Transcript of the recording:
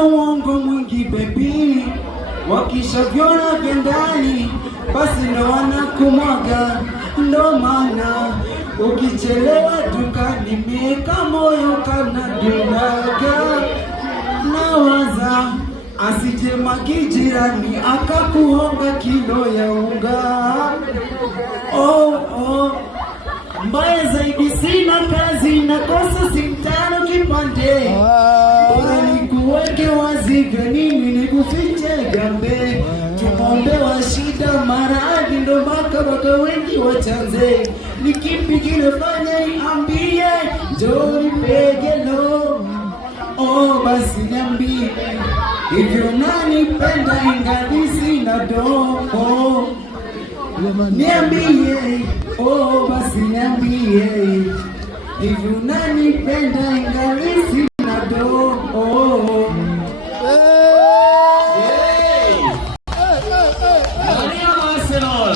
wana uongo mwingi baby, wakishavyona vya ndani basi ndo wanakumwaga. Ndo maana ukichelewa dukani mieka moyo kana dunaga. Nawaza asije makijirani akakuhonga kilo ya unga. Mbaya zaidi sina kazi, nakosa sintano kipande. Bora nikuweke wazi, vya nini nikufiche gambe? Tumombe wa shida maradhi, ndo baka wengi wachanze. Ni kipi kinafanya iambie, njoo nipegelo. Basi niambie, hivyo unanipenda ingali sina dogo. Niambie, basi niambie, hivyo unanipenda ingali sina dogo. Maria Arsenal.